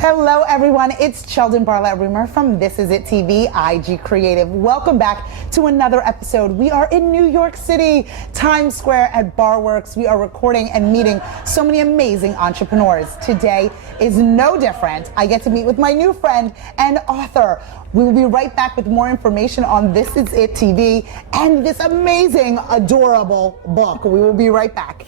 Hello everyone, it's Cheldin Barlatt Rumer from This Is It TV, IG Creative. Welcome back to another episode. We are in New York City, Times Square at Barworks. We are recording and meeting so many amazing entrepreneurs. Today is no different. I get to meet with my new friend and author. We will be right back with more information on This Is It TV and this amazing, adorable book. We will be right back.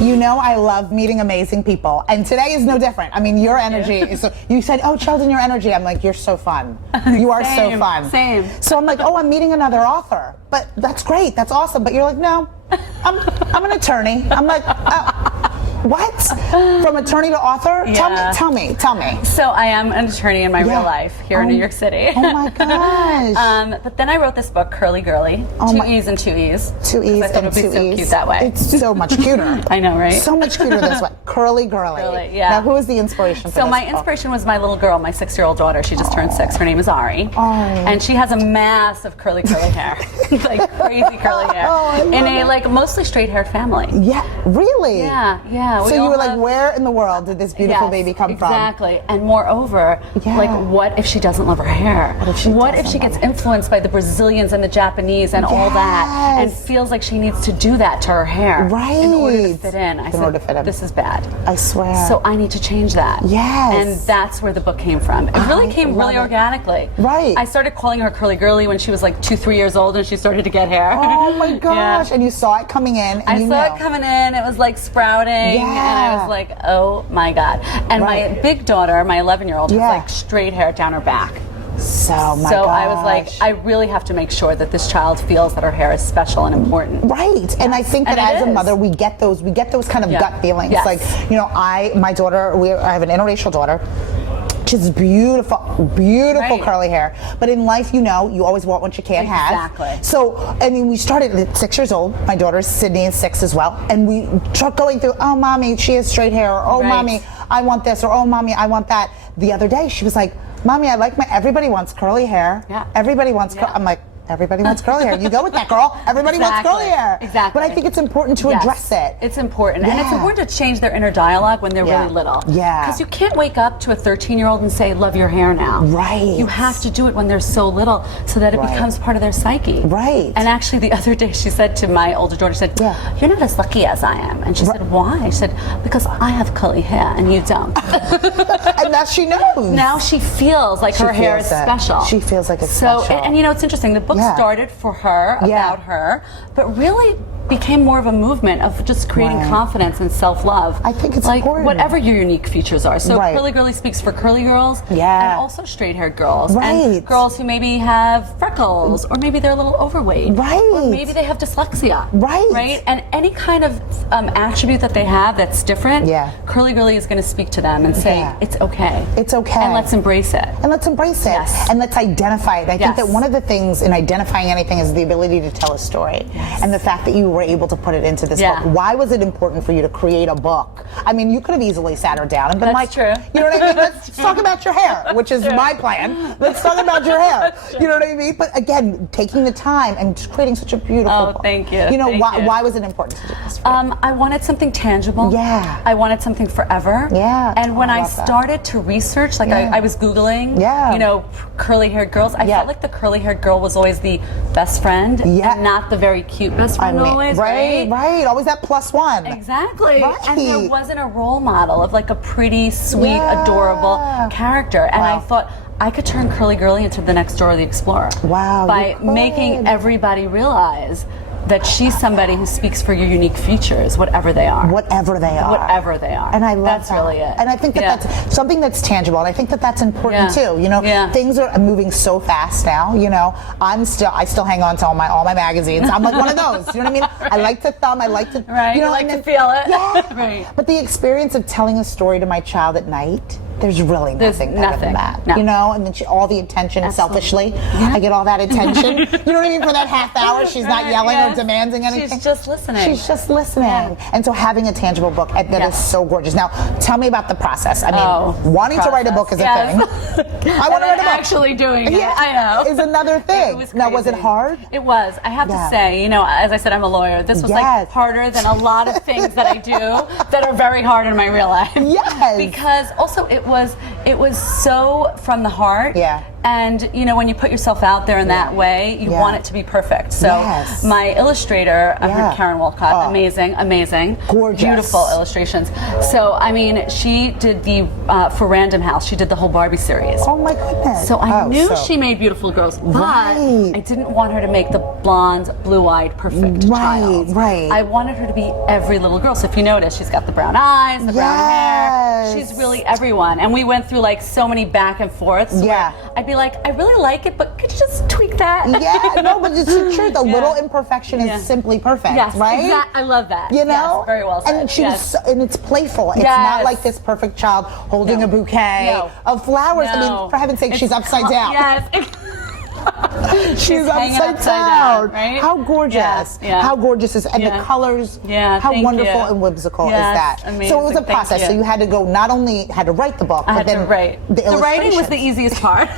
You know I love meeting amazing people, and today is no different. I mean, your energy is so, you said, oh, Cheldin, your energy. I'm like, you're so fun. You are so fun. Same. So I'm like, oh, I'm meeting another author. But that's great. That's awesome. But you're like, no, I'm an attorney. I'm like, what? From attorney to author? Yeah. Tell me. So I am an attorney in my real life here in New York City. Oh my gosh. But then I wrote this book, Curlee, Girlee. Two E's and two E's. Two E's I thought and it would be two so E's. cute that way. It's so much cuter. I know, right? So much cuter this way. Curlee, Girlee. Girlee, yeah. Now, who is the inspiration for this So my book? inspiration was my little girl, my 6-year-old daughter. She just turned 6. Her name is Ari. And she has a mass of curly hair. Like crazy curly hair. In a like mostly straight-haired family. Yeah, really? Yeah. So you were like, where in the world did this beautiful baby come from? Exactly. And moreover, like, what if she doesn't love her hair? What if she gets influenced by the Brazilians and the Japanese and all that, and feels like she needs to do that to her hair in order to fit in? I said, this is bad. I swear. So I need to change that. Yes. And that's where the book came from. It really came really organically. Right. I started calling her Curlee Girlee when she was like 2-3 years old and she started to get hair. Oh my gosh. And you saw it coming in. And I saw it coming in. It was like sprouting. And I was like, oh my God. And my big daughter, my 11-year-old, has like straight hair down her back. So I was like, I really have to make sure that this child feels that her hair is special and important. Right. And I think that as a mother, we get those kind of gut feelings. Like, you know, my daughter, I have an interracial daughter. She's beautiful curly hair. But in life, you know, you always want what you can't have. Exactly. So, I mean, we started at 6 years old. My daughter, Sydney, is 6 as well. And we start going through, oh, mommy, she has straight hair. Or, oh, mommy, I want this. Or, oh, mommy, I want that. The other day, she was like, mommy, I like everybody wants curly hair. Yeah. Everybody wants I'm like, everybody wants curly hair. You go with that, girl. Everybody wants curly hair. Exactly. But I think it's important to address it. It's important. And it's important to change their inner dialogue when they're really little. Yeah. Because you can't wake up to a 13-year-old and say, love your hair now. Right. You have to do it when they're so little so that it becomes part of their psyche. Right. And actually the other day she said to my older daughter, she said, you're not as lucky as I am. And she said, why? She said, because I have curly hair and you don't. And now she knows. Now she feels like her hair is special. She feels like it's special. And you know, it's interesting. The book started for her, about her, but really became more of a movement of just creating confidence and self-love. I think it's like important. Whatever your unique features are. So Curlee Girlee speaks for curly girls and also straight-haired girls and girls who maybe have freckles or maybe they're a little overweight. Or maybe they have dyslexia. Right? And any kind of attribute that they have that's different, Curlee Girlee is going to speak to them and say, it's okay. It's okay. And let's embrace it. And let's embrace it. And let's identify it. I think that one of the things in identifying anything is the ability to tell a story. And the fact that you were able to put it into this book. Why was it important for you to create a book? I mean, you could have easily sat her down and been like, true. You know what I mean? Let's talk about your hair, which is my plan. Let's talk about your hair. You know what I mean? But again, taking the time and just creating such a beautiful book. Thank you. You know, why was it important to do this? I wanted something tangible. I wanted something forever. And when I started to research, like I was Googling, you know, curly-haired girls. I felt like the curly-haired girl was always the best friend, and not the very cute best friend always. Right. Always that plus one. Exactly. Right. And there wasn't a role model of like a pretty, sweet, adorable character. And I thought, I could turn Curly Girlie into the next Dora the Explorer. Wow. By making everybody realize that she's somebody who speaks for your unique features, whatever they are. Whatever they are. Whatever they are. And I love that's that. really it. And I think that that's something that's tangible. And I think that that's important too. You know, things are moving so fast now. You know, I still hang on to all my magazines. I'm like one of those. You know what I mean? I like to thumb. I like to. Right. You know, you like to feel it. Yeah. Right. But the experience of telling a story to my child at night. There's really nothing better than that, no. you know. And then all the attention, selfishly, I get all that attention. You know what I mean? For that half hour, she's not yelling or demanding anything. She's just listening. She's just listening. And so having a tangible book that is so gorgeous. Now, tell me about the process. I mean, wanting to write a book is a thing. I want to write a book. Actually doing it, I know, is another thing. Now, was it hard? It was. I have to say, you know, as I said, I'm a lawyer. This was like harder than a lot of things that I do that are very hard in my real life. Yes. Because also it was so from the heart. Yeah. And you know, when you put yourself out there in that way, you want it to be perfect. So my illustrator, Karen Wolcott, amazing, gorgeous, beautiful illustrations. So I mean, she did the for Random House. She did the whole Barbie series. Oh my goodness! So I knew she made beautiful girls, but I didn't want her to make the blonde, blue-eyed, perfect child. Right. I wanted her to be every little girl. So if you notice, she's got the brown eyes, the brown hair. She's really everyone. And we went through like so many back and forths. Yeah. I'd be like, I really like it, but could you just tweak that? Yeah, no, but it's the truth. A little imperfection is simply perfect, right? Exactly. I love that. You know? Yes, very well said. And she's and it's playful. It's not like this perfect child holding a bouquet of flowers. I mean, for heaven's sake, she's upside down. Yes. She's upside down. Right? How gorgeous. How gorgeous is and the colors. How wonderful and whimsical is that. Amazing. So it was a process. So you had to go not only had to write the book, but then to write. The writing was the easiest part.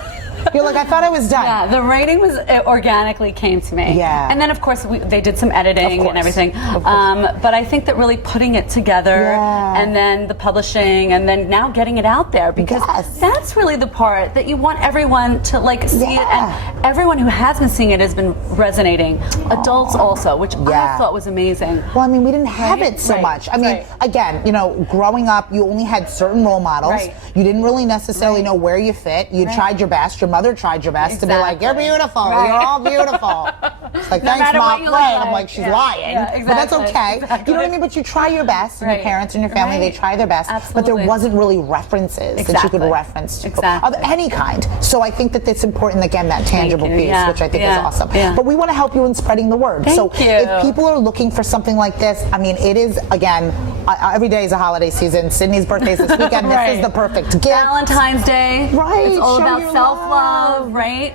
You're like, I thought I was done. Yeah, the writing was organically came to me. Yeah. And then of course they did some editing and everything. But I think that really putting it together and then the publishing and then now getting it out there, because that's really the part that you want everyone to like see it, and everyone who has been seeing it has been resonating. Adults also, which I thought was amazing. Well, I mean, we didn't have it so much. I mean, again, you know, growing up, you only had certain role models. You didn't really necessarily know where you fit. You tried your best. Your mother tried your best to be like, you're beautiful, you're all beautiful. It's like, thanks, Mom. Right. I'm like, she's lying. But that's okay. You know what I mean? But you try your best, and your parents and your family, they try their best. But there wasn't really references that you could reference to of any kind. So I think that it's important, again, that tangible piece, which I think is awesome. But we want to help you in spreading the word. So if people are looking for something like this, I mean, it is, again, every day is a holiday season. Sydney's birthday is this weekend. This is the perfect gift. Valentine's Day. Right. It's all about self-love, right?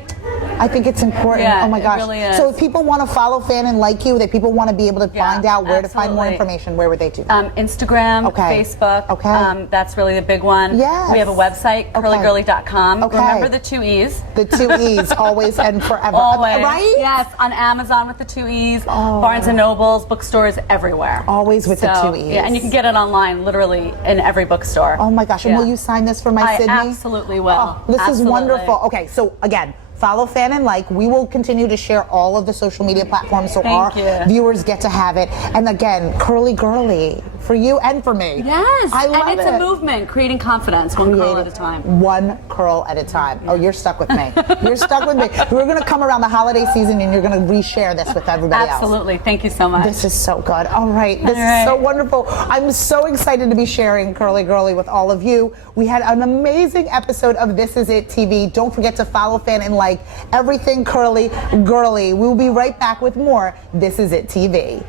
I think it's important. Yeah, oh my gosh. It really is. So if people want to follow, fan, and like you, that people want to be able to find out where to find more information, where would they do that? Instagram, Facebook. That's really the big one. Yes. We have a website, curlygirlie.com. Remember the 2 E's. The 2 E's, always and forever. Always. Right? Yes, on Amazon with the 2 E's, Barnes & Nobles, bookstores, everywhere. Always with the 2 E's. Yeah, and you can get it online, literally, in every bookstore. Oh my gosh, and will you sign this for my Sydney? I absolutely will. This is wonderful. Okay, so again, follow, fan, and like. We will continue to share all of the social media platforms so our viewers get to have it. And again, Curly Girlie, for you and for me. Yes, I love and it's a movement, creating confidence, one curl at a time. One curl at a time. Oh, you're stuck with me. You're stuck with me. We're going to come around the holiday season and you're going to reshare this with everybody else. Absolutely. Thank you so much. This is so good. All right. This is so wonderful. I'm so excited to be sharing Curly Girlie with all of you. We had an amazing episode of This Is It TV. Don't forget to follow, fan, and like everything Curly Girlie. We'll be right back with more This Is It TV.